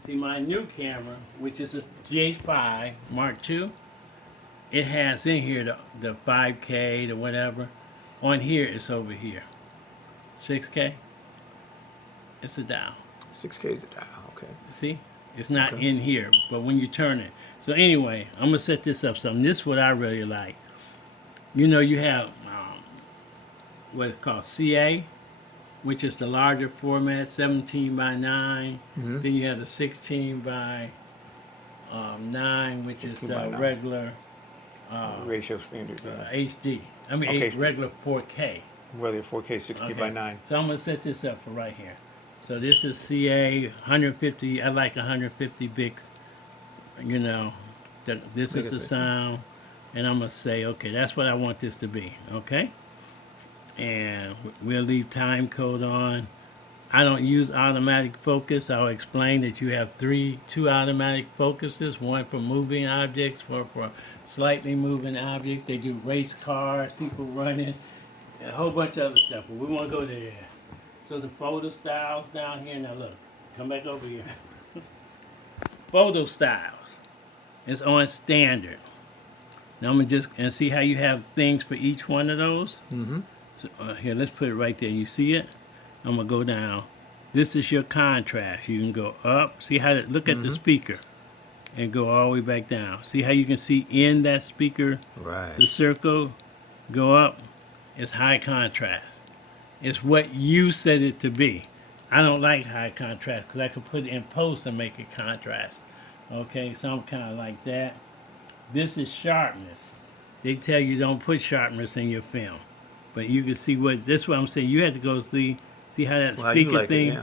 See my new camera, which is a GH5 Mark II. It has in here the 5K, the whatever. On here, it's over here. 6K. It's a dial. 6K is a dial. Okay. See, it's not Okay. in here, but when you turn it. So anyway, I'm gonna set this up something. This is what I really like. You know, you have what it's called CA, which is the larger format, 17 by 9. Mm-hmm. Then you have the 16 by 9, which is 16 by the 9. regular uh, Ratio standard. Yeah. HD. I mean, Okay. regular 4K. Regular 4K 16 by Okay, 9. so I'm gonna set this up for right here. So this is CA 150. I like 150 bics. You know, this Make is a the picture. sound, and I'm gonna say, okay, that's what I want this to be. Okay, and we'll leave time code on. I don't use automatic focus. I'll explain that you have two automatic focuses, one for moving objects, one for slightly moving objects. They do race cars, people running, a whole bunch of other stuff, but we won't go there. So the photo styles down here, now look, come back over here. Photo styles is on standard. Now I'm gonna just and see how you have things for each one of those. Mm-hmm. So, here, let's put it right there. You see it? I'm gonna go down. This is your contrast. You can go up. See how? Look at the Mm-hmm. speaker, and go all the way back down. See how you can see in that speaker, Right. the circle, go up. It's high contrast. It's what you set it to be. I don't like high contrast because I could put it in post and make it contrast. Okay, so I'm kind of like that. This is sharpness. They tell you don't put sharpness in your film, but you can see what this. What I'm saying. You have to go see how that Well, how you speaker like it? thing Yeah.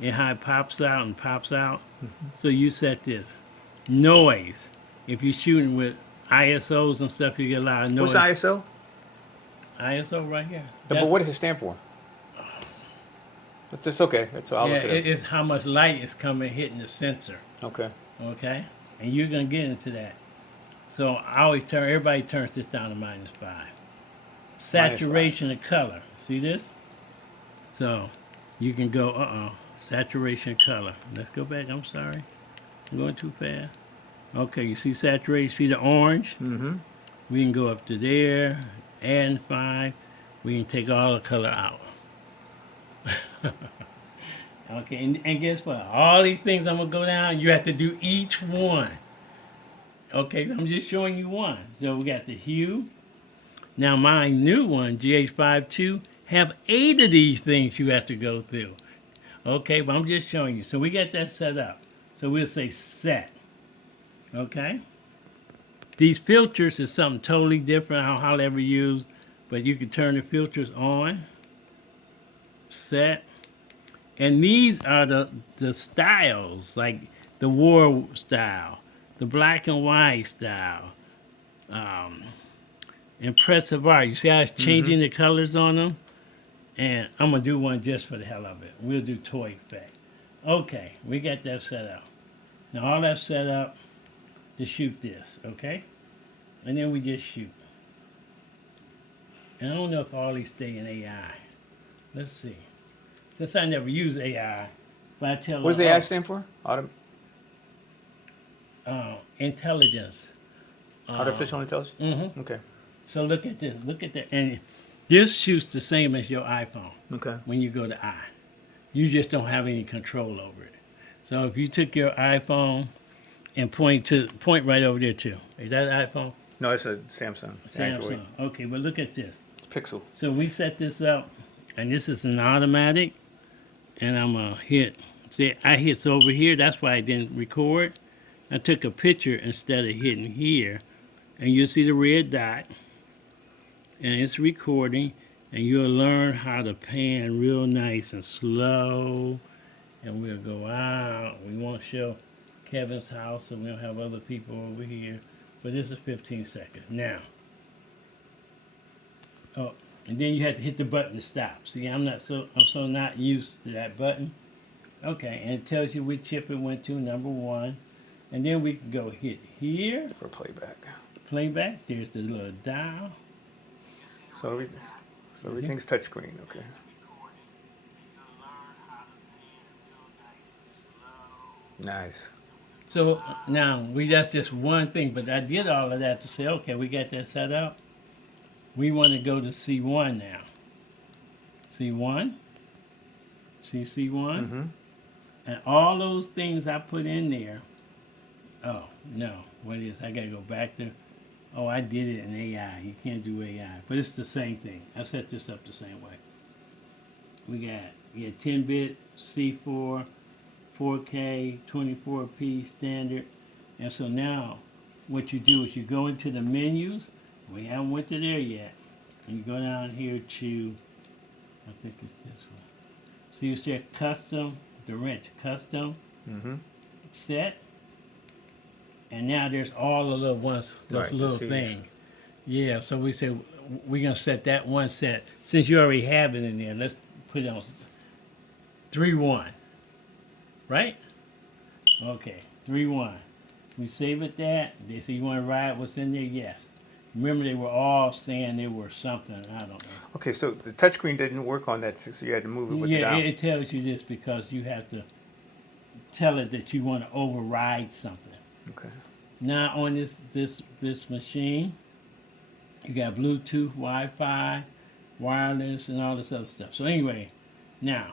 and how it pops out and pops out. Mm-hmm. So you set this noise. If you're shooting with ISOs and stuff, you get a lot of What's noise. ISO? ISO right here. But what does it stand for? That's okay. That's all. I'll Yeah, look it it's how much light is coming hitting the sensor. up. Okay. Okay, and you're gonna get into that. So I always everybody turns this down to -5. Saturation of color. See this? So you can go, saturation color. Let's go back. I'm sorry. I'm going too fast. Okay, you see saturation, see the orange? Mm-hmm. We can go up to there, add 5. We can take all the color out. Okay, and guess what? All these things I'm going to go down, you have to do each one. Okay, so I'm just showing you one. So we got the hue. Now my new one, GH52, have 8 of these things you have to go through. Okay, but I'm just showing you. So we got that set up. So we'll say set. Okay? These filters is something totally different. I don't hardly ever use, but you can turn the filters on. Set. And these are the styles, like the war style, the black and white style, um, impressive art. You see how it's changing the colors on them? And I'm going to do one just for the hell of it. We'll do toy effect. Okay, we got that set up. Now all that's set up to shoot this, okay? And then we just shoot. And I don't know if all these stay in AI. Let's see. Since I never use AI, but I tell What does her, AI stand for? Intelligence. Artificial intelligence. Mm-hmm. Okay. So look at this. Look at that. And this shoots the same as your iPhone Okay. when you go to I. You just don't have any control over it. So if you took your iPhone and point right over there too. Is that an iPhone? No, it's a Samsung. Android. Samsung. Okay, but look at this. It's Pixel. So we set this up, and this is an automatic, and I'm gonna hit. See, I hit over here. That's why I didn't record. I took a picture instead of hitting here, and you'll see the red dot, and it's recording, and you'll learn how to pan real nice and slow, and we'll go out. We won't show Kevin's house, so we don't have other people over here, but this is 15 seconds. Now, oh, and then you have to hit the button to stop. See, I'm so not used to that button. Okay, and it tells you which chip it went to, number 1. And then we can go hit here, For playback. playback. There's the little dial. So everything's touchscreen. Okay. Nice. So now that's just one thing, but I did all of that to say, okay, we got that set up. We want to go to C1 now. C1, see C1, Mm-hmm. and all those things I put in there. Oh no, what is? I gotta go back to. Oh, I did it in AI. You can't do AI, but it's the same thing. I set this up the same way. We got 10-bit C4, 4K, 24p standard, and so now what you do is you go into the menus. We haven't went to there yet. And you go down here to, I think it's this one. So you say custom, the wrench custom Mm-hmm. set, and now there's all the little ones, those Right, little the Cs. things. Yeah, so we say we're gonna set that one set. Since you already have it in there, let's put it on 3-1, right? Okay, 3-1. We save it that. They say you want to write what's in there? Yes. Remember, they were all saying they were something. I don't know. Okay, so the touchscreen didn't work on that, so you had to move it with the Yeah, dial. it tells you this because you have to tell it that you want to override something. Okay. Now on this machine, you got Bluetooth, Wi-Fi, wireless, and all this other stuff. So anyway, now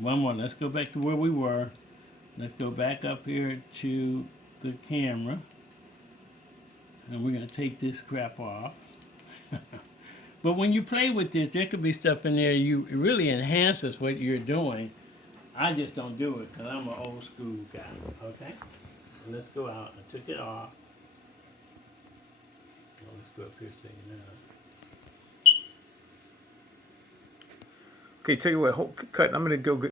one more. Let's go back to where we were. Let's go back up here to the camera, and we're gonna take this crap off. But when you play with this, there could be stuff in there it really enhances what you're doing. I just don't do it because I'm an old school guy. Okay, let's go out. I took it off. Well, let's go up here so you know. Okay, tell you what, cut. I'm gonna go